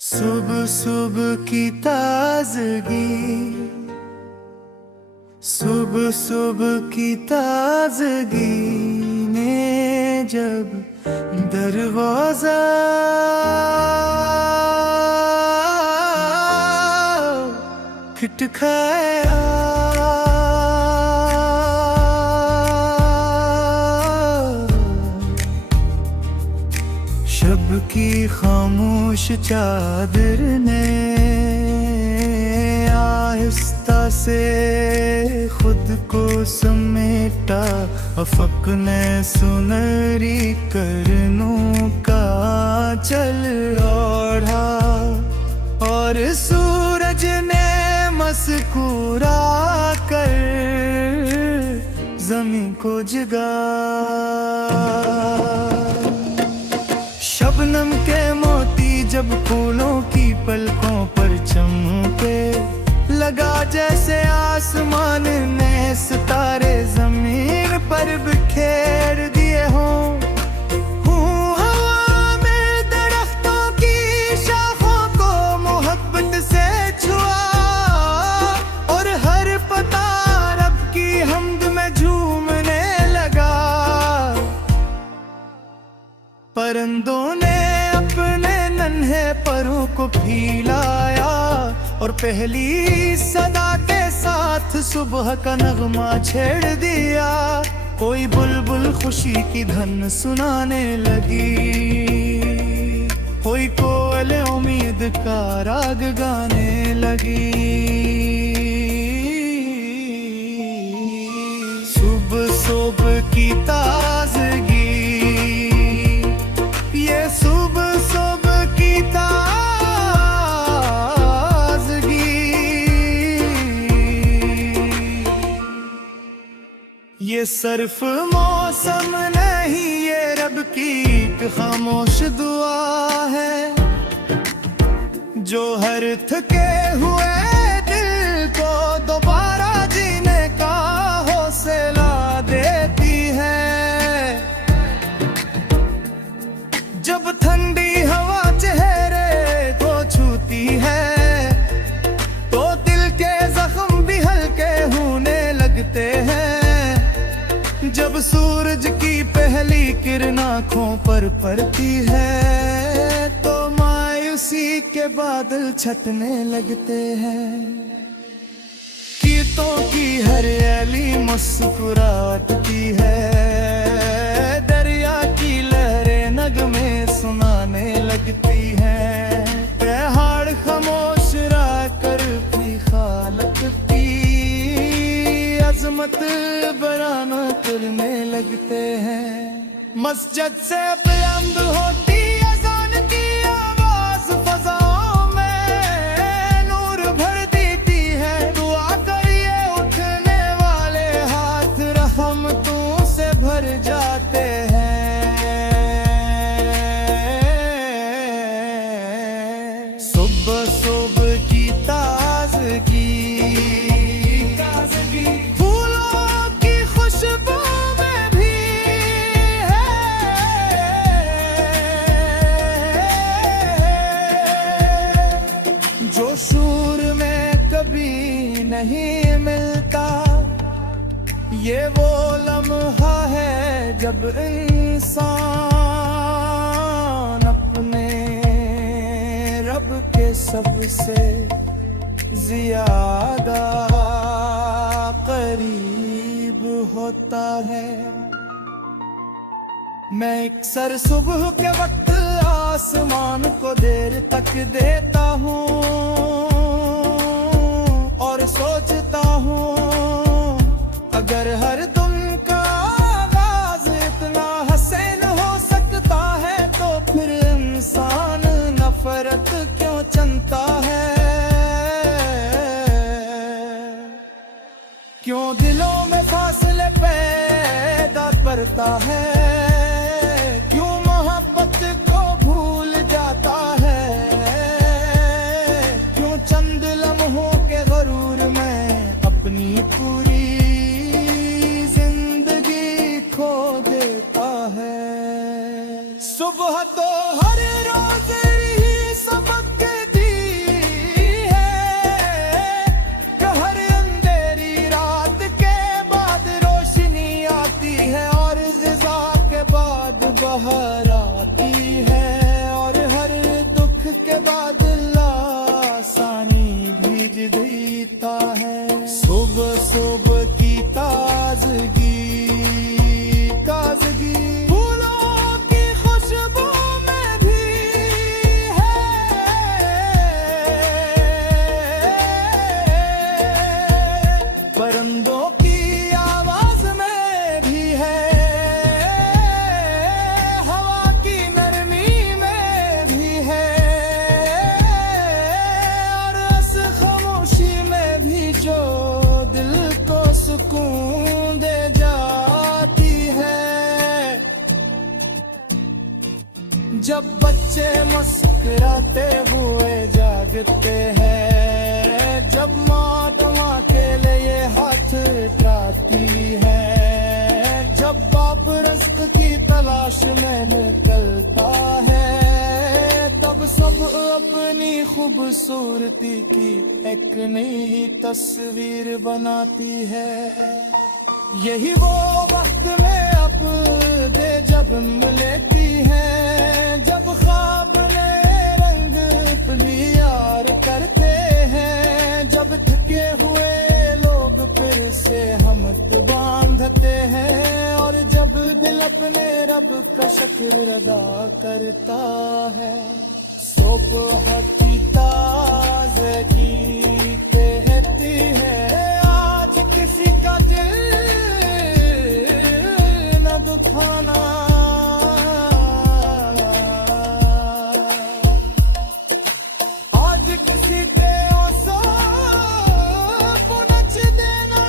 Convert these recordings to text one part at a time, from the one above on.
सुबह सुबह की ताजगी, सुबह सुबह की ताजगी ने जब दरवाजा खटखटाया, शब की खामोश चादर ने आहिस्ता से खुद को समेटा, अफक ने सुनहरी करनों का चल ओढ़ा, और सूरज ने मुस्कुरा कर ज़मीं को जगा। शबनम के मोती जब फूलों की पलकों पर चमके, लगा जैसे आसमान ने सितारे जमीन पर बिखेर दिए हों। हवा में दरख्तों की शाखों को मोहब्बत से छुआ, और हर पता रब की हमद में झूमने लगा। परिंदों ने अपने नन्हे परों को फैलाया, और पहली सदा के साथ सुबह का नगमा छेड़ दिया। कोई बुलबुल खुशी की धन सुनाने लगी, कोई कोयल उम्मीद का राग गाने लगी। सुबह सुबह की ताजगी, ये सुबह सुबह की ये सिर्फ मौसम नहीं, ये रब की एक खामोश दुआ है, जो हर थके हुए दिल को दोबारा जीने का हौसला देती है। जब ठंडी हवा चेहरे को छूती है, तो दिल के जख्म भी हल्के होने लगते हैं। जब सूरज की पहली किरण आँखों पर पड़ती है, तो मायूसी के बादल छटने लगते हैं। कीटों की हरियाली मुस्कुराती है, दरिया की लहरें नगमे सुनाने लगती हैं। पहाड़ खामोश रहकर भी खालक की अजमत बयान करने लगते हैं। मस्जिद से बुलंद होती अज़ान की आवाज फज़ाओं में नूर भर देती है। दुआ करिए उठने वाले हाथ रहमतों से भर जाते हैं। सुबह सुबह की ताजगी, नहीं मिलता। ये वो लम्हा है जब इंसान अपने रब के सबसे ज्यादा करीब होता है। मैं अक्सर सुबह के वक्त आसमान को देर तक देता हूँ और सोचता हूँ, अगर हर दिन का आगाज इतना हसीन हो सकता है, तो फिर इंसान नफरत क्यों चनता है? क्यों दिलों में फासले पैदा करता है? क्यों मोहब्बत को भूल जाता देता है। सुबह तो हर रोज ही सबक देती है कि हर अंधेरी रात के बाद रोशनी आती है, और ग़िज़ा के बाद बहार आती है, और हर दुख के बाद लासानी भीज देता है। सुबह सुबह की ताजगी ताजगी फूलों की खुशबू में भी है, परिंदों की आवाज में भी है, हवा की नरमी में भी है, और इस खामोशी में भी जो दिल को सुकून दे जाती है। जब बच्चे मुस्कुराते हुए जागते हैं, जब माँ के लिए हाथ उठाती है, जब बाप रिज़्क़ की तलाश में निकलता है, तब सब अपनी खूबसूरती की एक नई तस्वीर बनाती है। यही वो वक्त में अब दे जब मिलती है, जब ख्वाब नए रंग प्यार करते हैं, जब थके हुए लोग फिर से हमत बांधते हैं, और जब दिल अपने रब का शुक्र अदा करता है। सुबह की ताज़गी कहती है आज किसी का दिल न दुखाना, आज किसी पे ओसो पुनच देना,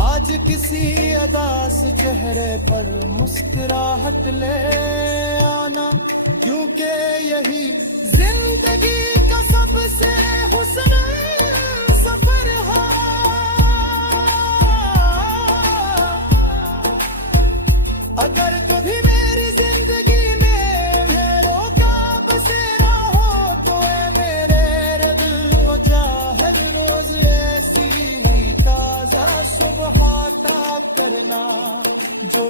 आज किसी अदास चेहरे पर मुस्कुराहट ले आना, क्योंकि यही जिंदगी का सबसे हुस्न सफर है। अगर कभी मेरी जिंदगी में मेरों का बसेरा हो, तो ऐ मेरे दिल को जा हर रोज ऐसी ही ताजा सुबह अता करना जो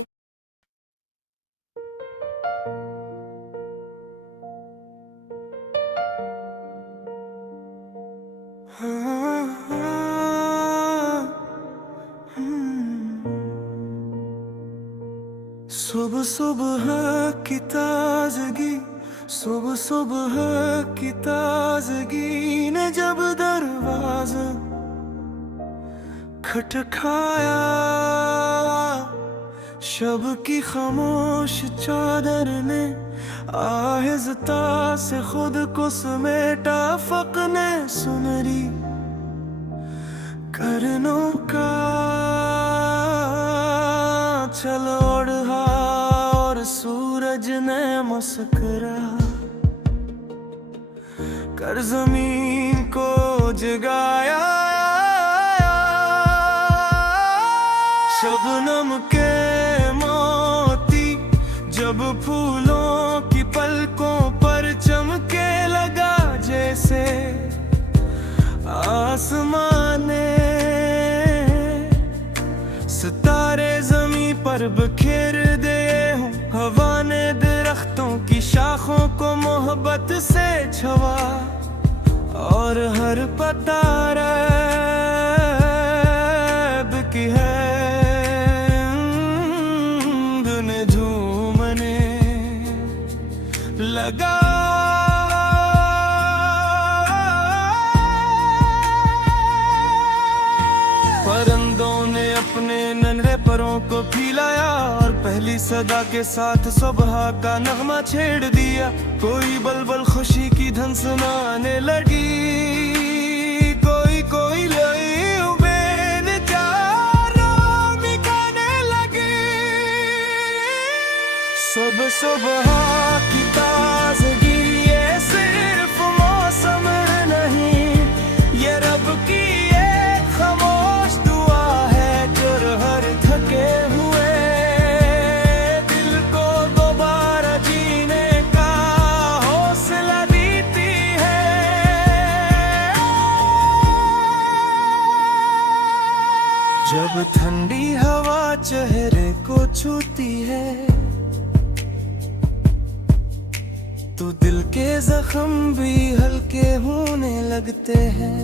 सुबह सुबह की ताजगी, सुबह सुबह की ताजगी ने जब दरवाजा खटखाया, शब की खामोश चादर ने आहिस्ता से खुद को समेटा, फ़क़ ने सुनरी करनों का चल ओढ़ा, और सूरज ने मुस्कुरा कर ज़मीन को जगाया। शबनम के मोती जब फूलों की पलकों पर चमके लगा, जैसे आसमान ने सितारे ज़मीं पर बिखेर दे हूँ, हवा ने दरख्तों की शाखों को मोहब्बत से छुआ, और हर पता रब की है धुन झूमने लगा। परिंदों ने अपने नन्हे परों को फैलाया, और पहली सदा के साथ सुबह का नगमा छेड़ दिया। कोई बलबल खुशी की धन सुनाने लगी, कोई कोई सुबह सुबह की ताजगी ये सिर्फ मौसम नहीं, ये रब की एक जब ठंडी हवा चेहरे को छूती है तो दिल के जख्म भी हल्के होने लगते हैं।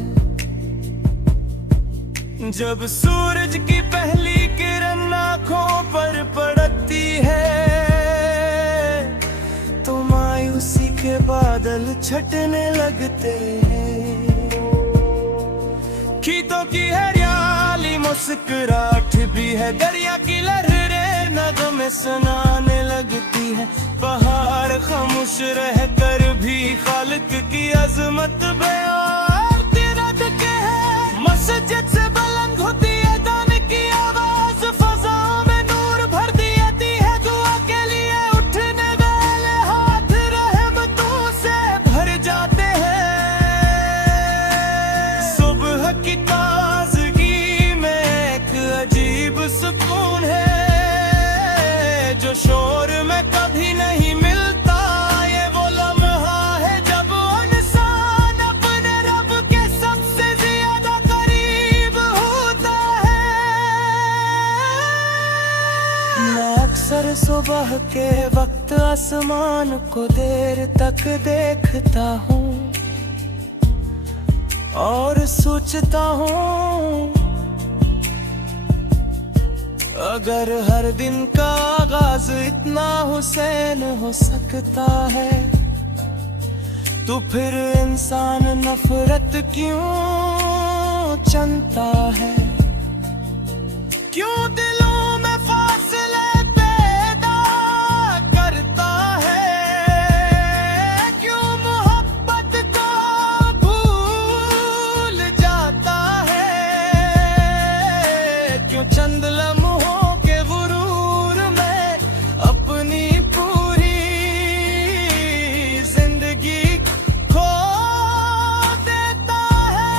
जब सूरज की पहली किरण आँखों पर पड़ती है तो मायूसी के बादल छटने लगते हैं। खीतों की हरियाली मुस्कुराहट भी है, दरिया की लहरें नगमे सुनाने लगती है। पहाड़ खामोश रह कर भी खालिक की अजमत बयां करते हैं। मस्जिद से बुलंद होती है दान की आवाज, फजा में नूर भर देती है। दुआ के लिए उठने वाले हाथ रहमतों से भर जाते हैं। सुबह की ताजगी में एक अजीब सुकून है जो शोर में कभी नहीं मिलता। ये वो लम्हा है जब इंसान अपने रब के सबसे ज्यादा करीब होता है। मैं अक्सर सुबह के वक्त आसमान को देर तक देखता हूँ और सोचता हूँ अगर हर दिन का आगाज इतना हुसैन हो सकता है तो फिर इंसान नफरत क्यों चलता है। क्यों दिलों में फासले पैदा करता है, क्यों मोहब्बत को भूल जाता है। क्यों चंद लम्हों के गुरूर में अपनी पूरी जिंदगी खो देता है।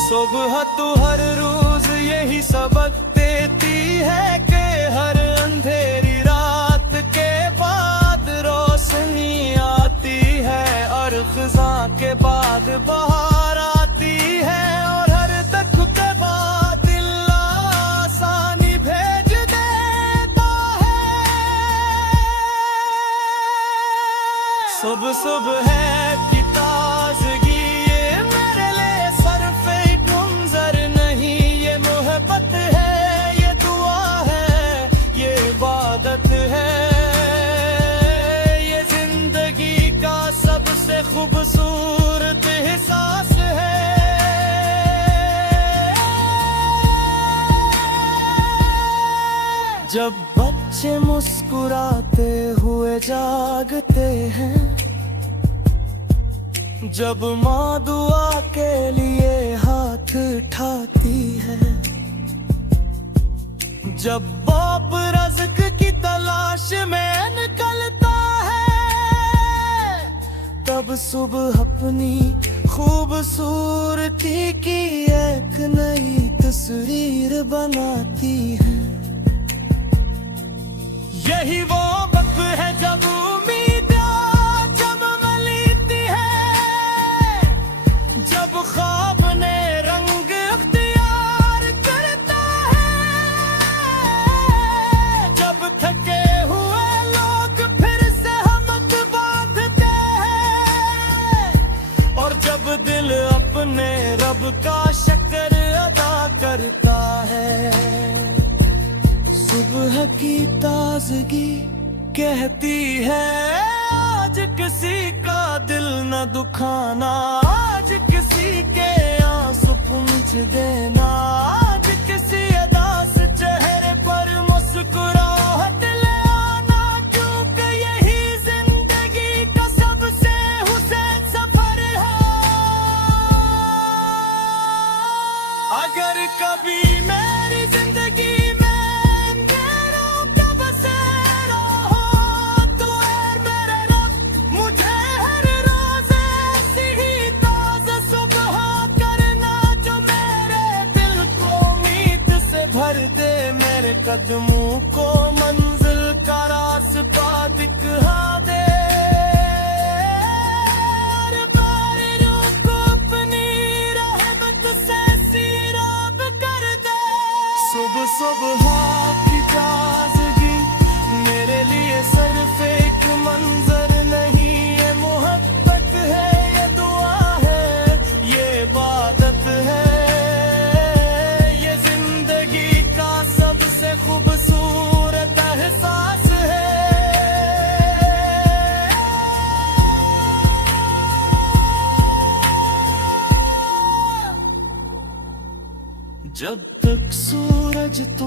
सुबह तो हर रोज यही सबक देती है कि हर अंधेरी रात के बाद रोशनी आती है और खिज़ां के बाद बहार आती है। और हर दुख के बाद दिल आसानी भेज देता है। सुबह सुबह है कि ताजगी ये मेरे लिए सिर्फ एक मंजर नहीं, ये मोहब्बत है, ये दुआ है, ये इबादत है। ये जिंदगी का सबसे खूबसूरत एहसास है। जब बच्चे मुस्कुराते हुए जागते हैं, जब माँ दुआ के लिए हाथ उठाती है, जब बाप रज़्क की तलाश में निकलता है, तब सुबह अपनी खूबसूरती की एक नई तस्वीर बनाती है। यही वो वक्त है जब उम्मीद जमती है, जब ख्वाब ने रंग अख्तियार करता है, जब थके हुए लोग फिर से हिम्मत बांधते हैं और जब दिल अपने रब का शुक्र अदा करता है। सुबह की ताजगी कहती है आज किसी का दिल न दुखाना, आज किसी के आंसू पूंछ देना, आज किसी अदास चेहरे पर मुस्कुराहट ले आना। क्योंकि यही जिंदगी का सबसे हुसैन सफर है। अगर कभी मेरी जिंदगी भर दे मेरे कदमों को मंजिल का रास्ता दिखा दे। हर बार रूह को अपनी रहमत से सीराब सुबह की ताज़गी मेरे लिए सिर्फ एक मंजर नहीं, ये मोहब्बत है, ये दुआ है, ये इबादत है, ये जिंदगी का सबसे खूबसूरत एहसास है। जब तक सूरज तो